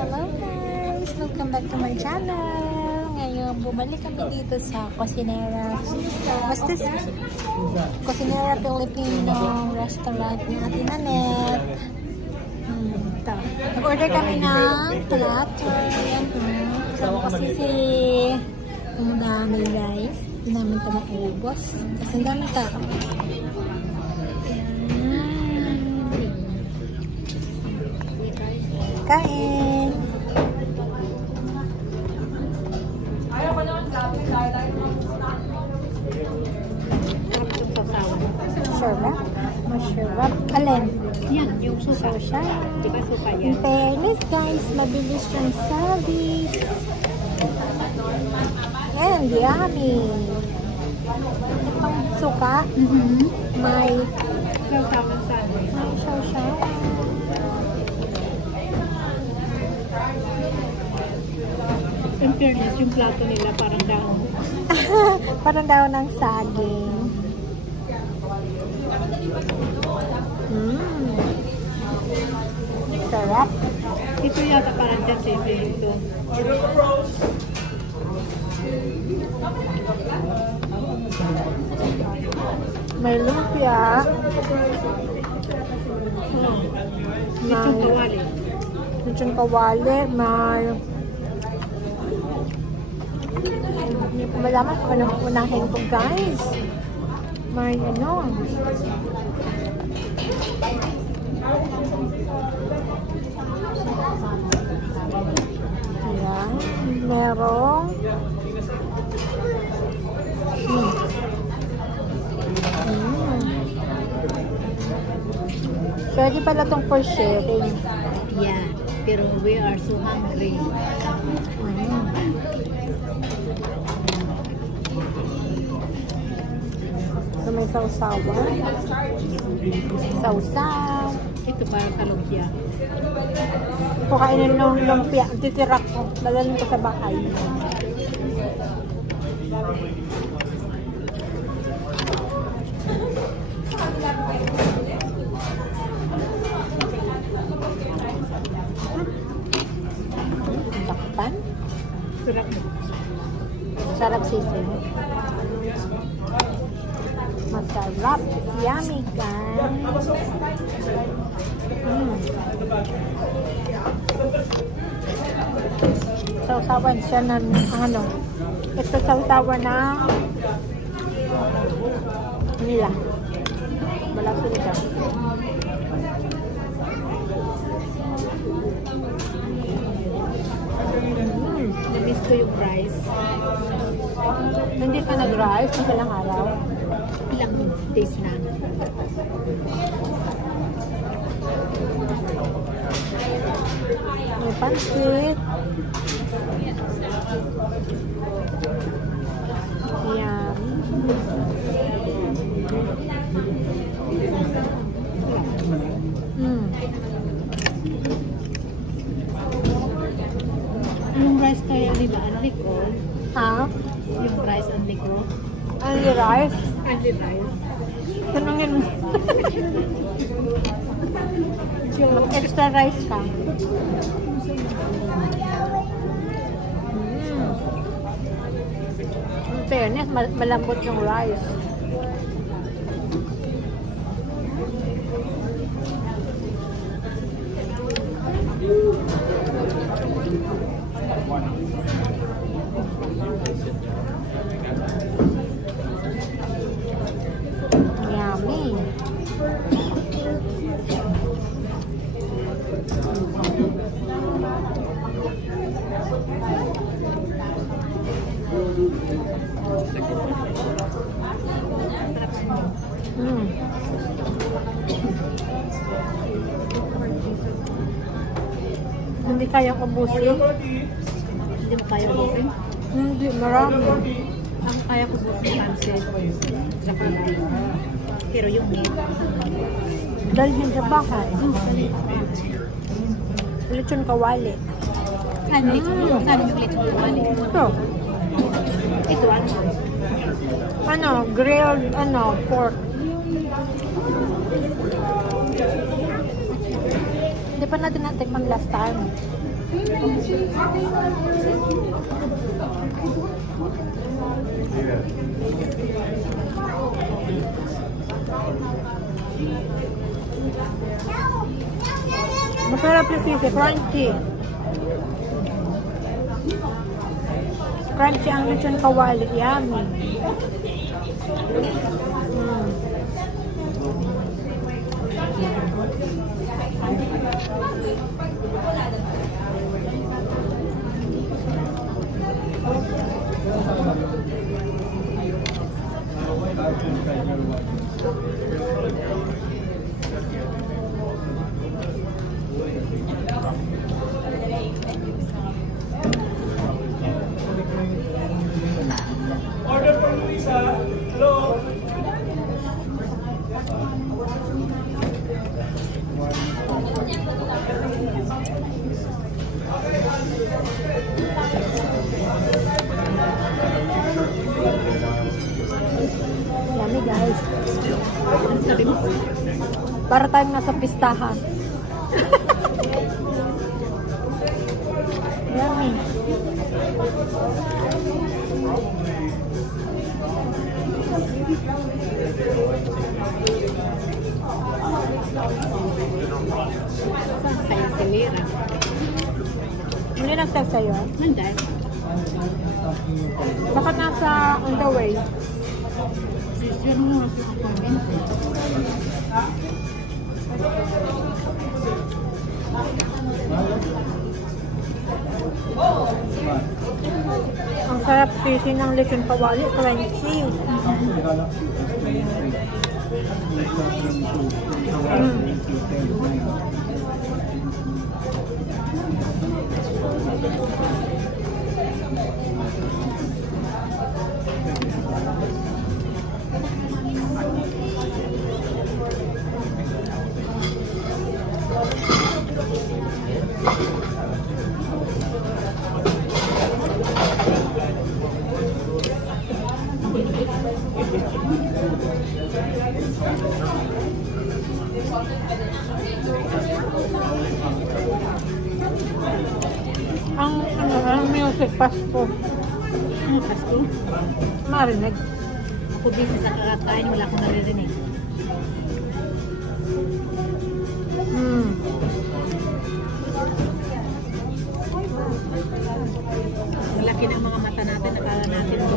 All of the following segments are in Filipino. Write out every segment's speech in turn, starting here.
Hello guys! Welcome back to my channel! Ngayon, bumalik kami dito sa Cocinera. What's this? Cocinera Filipino restaurant ni Ate Nanette. Ito. Nag-order kami ng platter. Kasama kasi ang dami guys. Hindi namin ito maubos. Kasi ang dami ito. Kain! Syrup? Masyurap? Alin? Yan, yung suka. So siya. Diba suka yan? In fairness guys, mabilis siyang service. And yummy! Itong suka, may Sausawan sandwich. may sausawan. In fairness, yung plato nila parang daon. Parang daw ng saging. Sarap. Ito yata parang dyan sa ito. May lumpia. Lechon kawali. Lechon kawali. May... Hindi ko malaman kung anong unahin ko guys. May ano. Ayan. Merong pwede pala itong for sharing. Yeah, pero we are so hungry. So may sausawan. Sausaw. Ito parang kalugya. Ito kainin ng lumpia. Titirak ko. Dadalhin ko sa bahay. Takpan. Sarap mo. Sarap sisig. Masarap. Yummy guys. Sausawan siya ng ano. Ito sausawan ng nila. Malapit siya. Na-miss ko yung rice. Hindi ka nag-rice ng ilang araw. Ilang days na. May pansit. Yan. Yung rice kaya nila, anli ko. Ha? Yung rice, anli ko. Only rice? Anli rice. Tanungin mo. Extra rice ka. In fairness, malambot yung rice. Yummy. Hindi kaya ubusin. Hindi mo kaya ubusin? Hindi, marami. Ang kaya ko ubusin pansit. Saka rice. Pero yung meat. Dalhin sa bahay. Lechon kawali. Ano lechon? Saan yung lechon kawali? Ito. Ito ano? Ano, grilled, pork. Hindi pa natin natikman last time. Masarap yung sisi, crunchy. Crunchy ang lechon kawali. Yummy. Order from Luisa. Hello. Yummy guys. Ano sabi mo? Para tayong nasa pistahan. Yummy. Saan kaya si Lira? Hindi nag-text sa'yo? Nandiyan. Bakit nasa on the way? Sisir mo kasi ako kami. Ang sarap sisi ng lechon kawali, crunchy. Ang music, Pasko. Ano, Pasko? Marinig. Ako busy sa kakakain, wala akong naririnig. Malaki ng mga mata natin, nakala natin ito.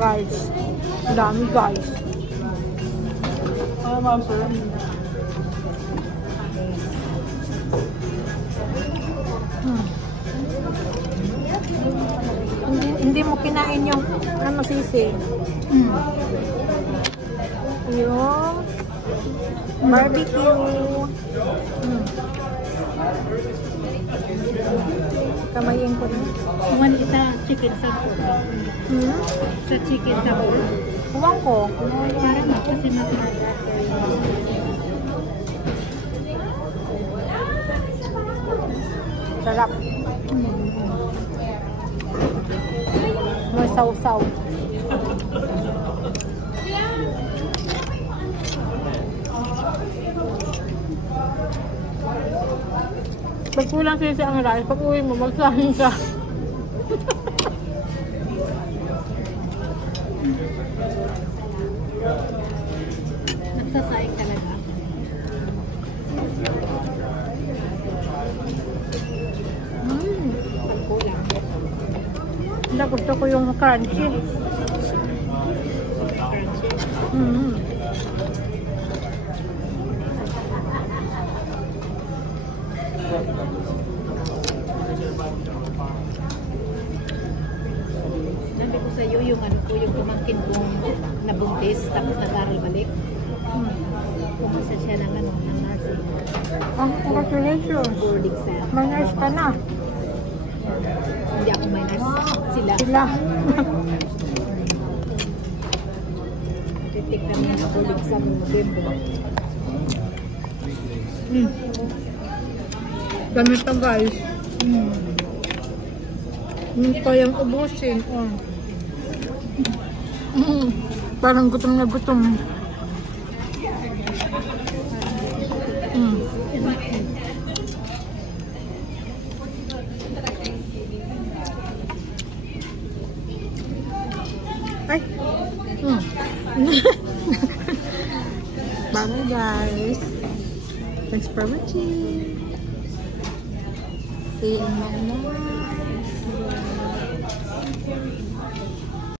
Guys. Dami guys. Ma'am, sir. Hindi mo kinain yung ano sisi. Yung barbecue. Kamayin ko rin. One isa chicken sa pork. Sa chicken sa pork. Huwag ko. Parang kasi masarap. Sarap. May sausaw. Pag kulang sisi ang rice, pag uwi mo, magsahin ka. Nagsasayang talaga. Pag kulang. Hindi, gusto ko yung crunchy. Sabi ko sa iyo yung ano ko, yung pamangkin kong nabuntis tapos nag-aral balik. Pumasa siya ng ano, ng nursing. Congratulations. Boarding sa. May nurse ka na. Hindi ako may nurse. Sila. Sila. Titik kami na boarding sa November. Gamit na guys. Hindi kayang ubusin. Parang gutom na gutom. Ay! Bye guys! Thanks for watching! See you in my next video.